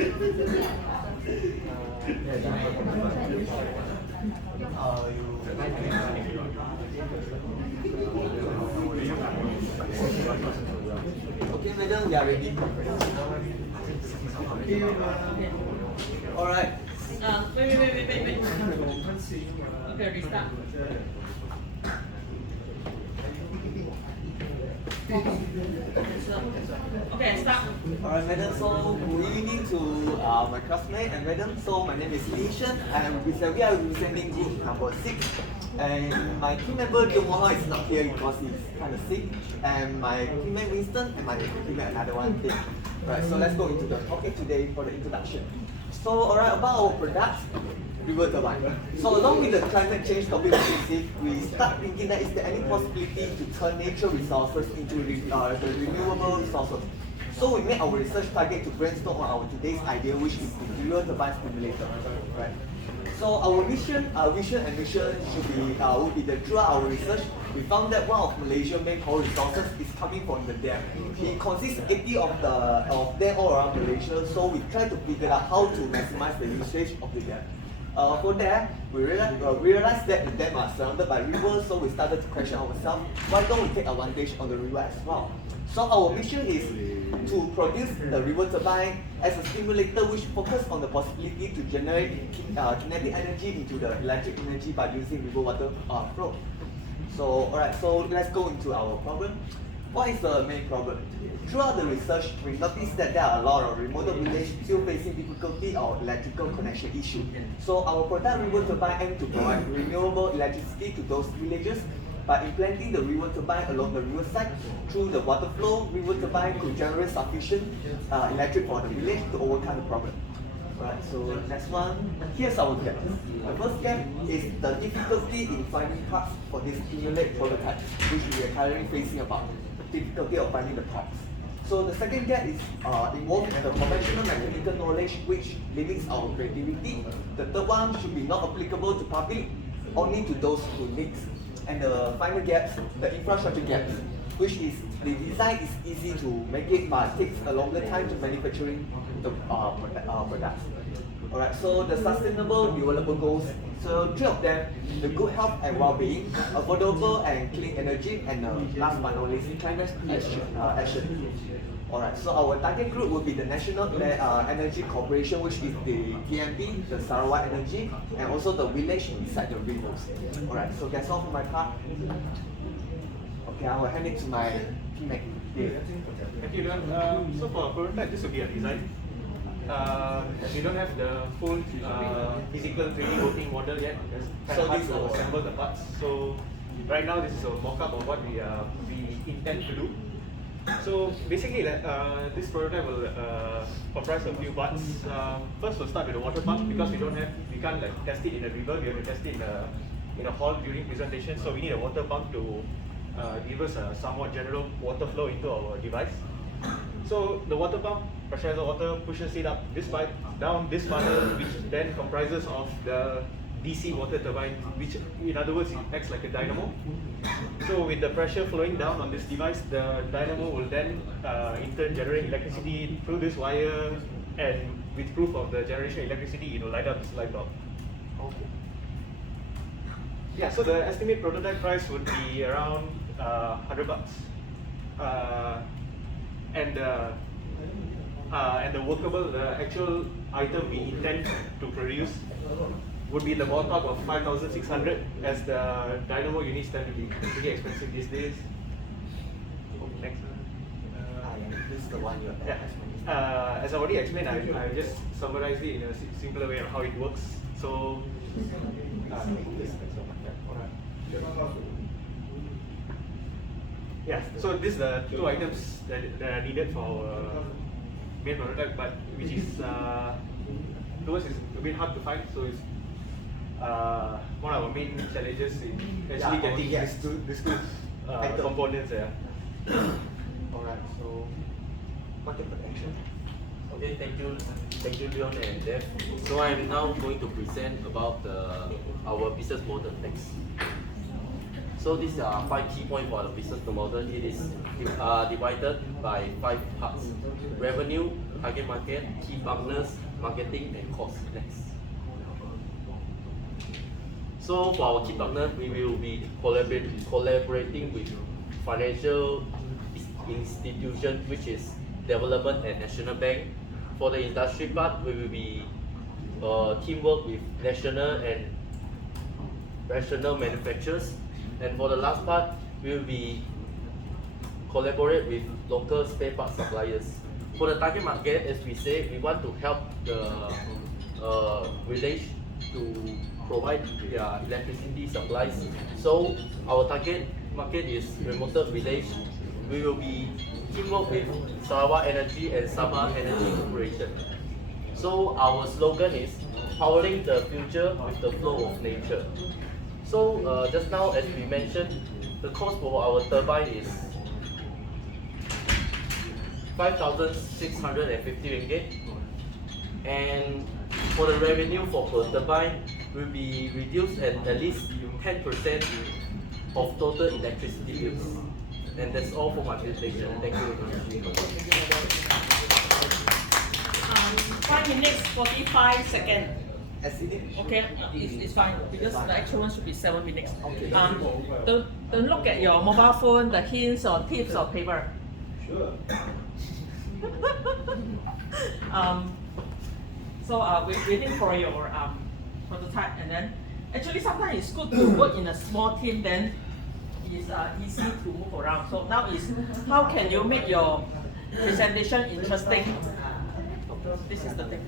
Okay, madam, we are ready. Alright. Wait. Okay, restart. Okay, start. Alright, madam, so good evening to my classmate and madam. So my name is Lee Shen and we are representing group number 6. And my team member Jomoha is not here because he's kind of sick. And my teammate Winston and my teammate another one thing. Right, so let's go into the topic today for the introduction. So alright, about our product, river turbine. So along with the climate change topic we start thinking that is there any possibility to turn natural resources into the renewable resources. So we made our research target to brainstorm on our today's idea, which is the river turbine stimulator. Right. So our vision and mission should be would be that throughout our research, we found that one of Malaysia's main power resources is coming from the dam. It consists 80 of them all around Malaysia. So we try to figure out how to maximize the usage of the dam. For that, we realized that the dam are surrounded by rivers, so we started to question ourselves, why don't we take advantage of the river as well? So our mission is to produce the river turbine as a stimulator which focuses on the possibility to generate kinetic energy into the electric energy by using river water flow. So alright, so let's go into our problem. What is the main problem? Throughout the research, we noticed that there are a lot of remote villages still facing difficulty or electrical connection issue. So our product river turbine aims to provide renewable electricity to those villages. By implanting the river turbine along the riverside through the water flow, river turbine could generate sufficient electric for the village to overcome the problem. Right, so next one, here's our gap. The first gap is the difficulty in finding parts for this stimulate prototype, which we are currently facing about the difficulty of finding the parts. So the second gap is involved in the conventional mechanical knowledge, which limits our creativity. The third one should be not applicable to public, only to those who need. And the final gaps, the infrastructure gaps, which is the design is easy to make it but takes a longer time to manufacturing the products. Alright, so the sustainable development goals, so 3 of them, the good health and well-being, affordable and clean energy, and last but not least, climate action. Alright, so our target group will be the National Energy Corporation, which is the TMP, the Sarawak Energy, and also the village beside the rivers. Alright, so that's all for my part. Okay, I will hand it to my teammate. Thank you, Don. So for a prototype, this will be a design. We don't have the full physical 3D working model yet. It's kind of hard to assemble the parts. So right now, this is a mock-up of what we intend to do. So basically, this prototype will comprise of a few parts. First, we'll start with the water pump because we can't like test it in a river. We have to test it in a hall during presentation. So we need a water pump to give us a somewhat general water flow into our device. So the water pump pressurizes the water, pushes it up this pipe, down this funnel, which then comprises of the DC water turbine, which in other words it acts like a dynamo. So with the pressure flowing down on this device, the dynamo will then in turn generate electricity through this wire, and with proof of the generation of electricity, it will light up this light bulb. Okay. Yeah, so the estimated prototype price would be around $100. And the workable, the actual item we intend to produce would be in the ballpark of 5,600, as the dynamo units tend to be pretty expensive these days. Next. This is the one you have. As I already explained, I just summarized it in a simpler way of how it works. So, yeah, so these are the 2 items that are needed for our main prototype, but which is towards is a bit hard to find. So it's one of our main challenges in actually getting these two components. Alright, so market protection. Okay, thank you, Leon and Jeff. So I'm now going to present about our business model next. So these are 5 key points for the business model. It is divided by 5 parts: revenue, target market, key partners, marketing, and cost. Next. So for our key partner, we will be collaborating with financial institutions, which is Development and National Bank. For the industry part, we will be teamwork with national and regional manufacturers. And for the last part, we will be collaborate with local spare parts suppliers. For the target market, as we say, we want to help the village to provide their electricity supplies. So our target market is remote village. We will be teamwork with Sarawak Energy and Sabah Energy Corporation. So our slogan is powering the future with the flow of nature. So just now, as we mentioned, the cost for our turbine is 5,650 ringgit, and for the revenue for per turbine will be reduced at least 10% of total electricity bills. And that's all for my presentation. Thank you very much. 5 minutes 45 seconds. Estimate? Okay, it's fine because the actual one should be 7 minutes. Okay. Don't look at your mobile phone, the hints or tips or paper. Sure. So we're waiting for your prototype, and then actually sometimes it's good to work in a small team. Then it's easy to move around. So now is how can you make your presentation interesting? This is the thing.